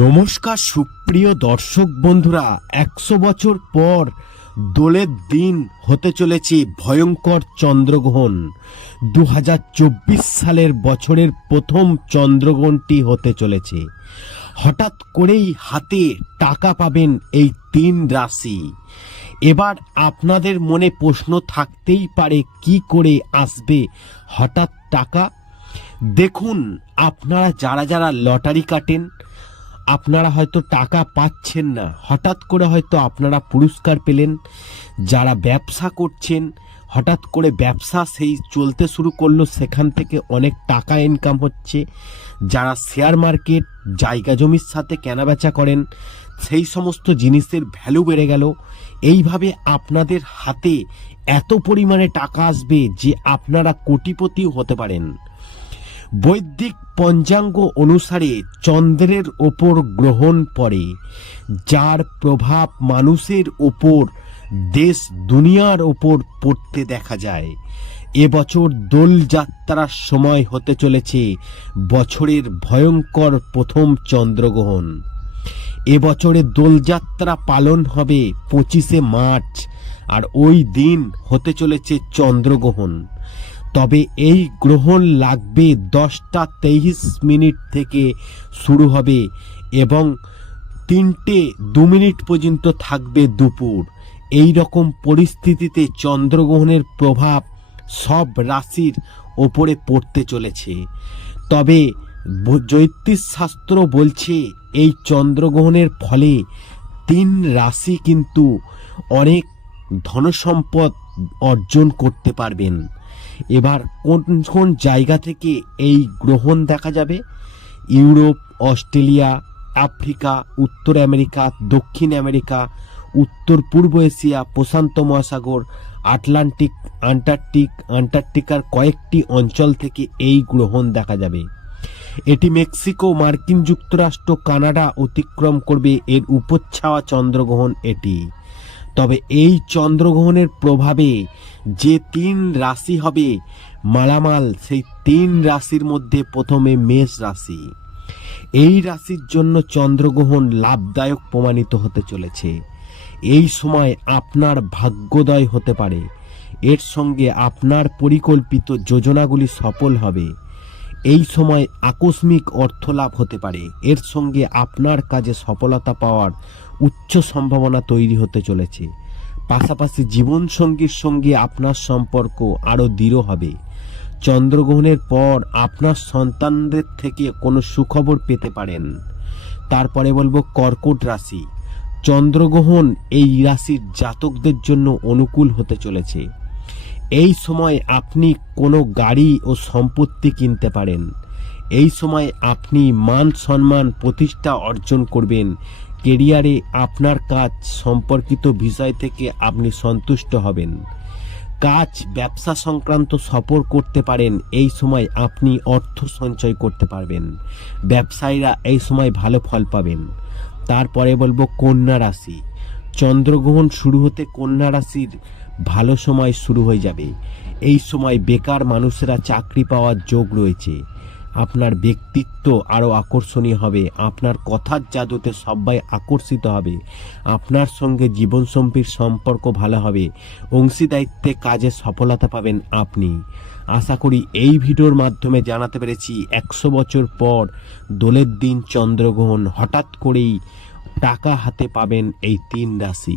নমস্কার সুপ্রিয় দর্শক বন্ধুরা, একশো বছর পর দোলের দিন হতে চলেছে ভয়ঙ্কর চন্দ্রগ্রহণ। দু হাজার চব্বিশ সালের বছরের প্রথম চন্দ্রগ্রহণটি হতে চলেছে। হঠাৎ করেই হাতে টাকা পাবেন এই তিন রাশি। এবার আপনাদের মনে প্রশ্ন থাকতেই পারে, কি করে আসবে হঠাৎ টাকা? দেখুন, আপনারা যারা যারা লটারি কাটেন আপনারা হয়তো টাকা পাচ্ছেন না। হঠাৎ করে হয়তো আপনারা পুরস্কার পেলেন, যারা ব্যবসা করছেন, হঠাৎ করে ব্যবসা সেই চলতে শুরু করল, সেখান থেকে অনেক টাকা ইনকাম হচ্ছে। যারা শেয়ার মার্কেট জায়গা জমির সাথে কেনাবেচা করেন, সেই সমস্ত জিনিসের ভ্যালু বেড়ে গেল। এইভাবে আপনাদের হাতে এত পরিমাণে টাকা আসবে যে আপনারা কোটিপতিও হতে পারেন। বৈদিক পঞ্চাঙ্গ অনুসারে চন্দ্রের ওপর গ্রহণ পড়ে যার প্রভাব মানুষের ওপর, দেশ দুনিয়ার ওপর পড়তে দেখা যায়। এবছর দোলযাত্রার সময় হতে চলেছে বছরের ভয়ঙ্কর প্রথম চন্দ্রগ্রহণ। এবছরে দোলযাত্রা পালন হবে পঁচিশে মার্চ, আর ওই দিন হতে চলেছে চন্দ্রগ্রহণ। তবে এই গ্রহণ লাগবে দশটা তেইশ মিনিট থেকে শুরু হবে এবং তিনটে দু মিনিট পর্যন্ত থাকবে দুপুর। এই রকম পরিস্থিতিতে চন্দ্রগ্রহণের প্রভাব সব রাশির ওপরে পড়তে চলেছে। তবে ব- জ্যোতিষ শাস্ত্র বলছে, এই চন্দ্রগ্রহণের ফলে তিন রাশি কিন্তু অনেক ধনসম্পদ অর্জন করতে পারবেন। এবার কোন কোন জায়গা থেকে এই গ্রহণ দেখা যাবে? ইউরোপ, অস্ট্রেলিয়া, আফ্রিকা, উত্তর আমেরিকা, দক্ষিণ আমেরিকা, উত্তর পূর্ব এশিয়া, প্রশান্ত মহাসাগর, আটলান্টিক, আন্টার্কটিক, আন্টার্কটিকার কয়েকটি অঞ্চল থেকে এই গ্রহণ দেখা যাবে। এটি মেক্সিকো, মার্কিন যুক্তরাষ্ট্র, কানাডা অতিক্রম করবে। এর উপচ্ছাওয়া চন্দ্রগ্রহণ এটি। তবে এই চন্দ্রগ্রহণের প্রভাবে যে তিন রাশি হবে, মালামাল সেই তিন রাশির মধ্যে প্রথমে মেষ রাশি। এই রাশির জন্য চন্দ্রগ্রহণ লাভদায়ক প্রমাণিত হতে চলেছে। এই সময় আপনার ভাগ্যোদয় হতে পারে। এর সঙ্গে আপনার পরিকল্পিত যোজনাগুলি সফল হবে। এই সময় আকস্মিক অর্থ লাভ হতে পারে। এর সঙ্গে আপনার কাজে সফলতা পাওয়ার উচ্চ সম্ভাবনা তৈরি হতে চলেছে। পাশাপাশি জীবনসঙ্গীর সঙ্গে আপনার সম্পর্ক আরও দৃঢ় হবে। চন্দ্রগ্রহণের পর আপনার সন্তানদের থেকে কোনো সুখবর পেতে পারেন। তারপরে বলব কর্কট রাশি। চন্দ্রগ্রহণ এই রাশির জাতকদের জন্য অনুকূল হতে চলেছে। এই সময় আপনি কোনো গাড়ি ও সম্পত্তি কিনতে পারেন। এই সময় আপনি মান সম্মান প্রতিষ্ঠা অর্জন করবেন। কেরিয়ারে আপনার কাজ সম্পর্কিত বিষয় থেকে আপনি সন্তুষ্ট হবেন। কাজ, ব্যবসা সংক্রান্ত সফর করতে পারেন। এই সময় আপনি অর্থ সঞ্চয় করতে পারবেন। ব্যবসায়ীরা এই সময় ভালো ফল পাবেন। তারপরে বলব কন্যা রাশি। চন্দ্রগ্রহণ শুরু হতে কন্যা রাশির ভালো সময় শুরু হয়ে যাবে। এই সময় বেকার মানুষেরা চাকরি পাওয়ার যোগ রয়েছে। আপনার ব্যক্তিত্ব আরও আকর্ষণীয় হবে। আপনার কথার জাদুতে সবাই আকর্ষিত হবে। আপনার সঙ্গে জীবনসঙ্গীর সম্পর্ক ভালো হবে। অংশীদায়িত্বে কাজে সফলতা পাবেন আপনি। আশা করি এই ভিডিওর মাধ্যমে জানাতে পেরেছি একশো বছর পর দোলের দিন চন্দ্রগ্রহণ। হঠাৎ করেই টাকা হাতে পাবেন এই তিন রাশি।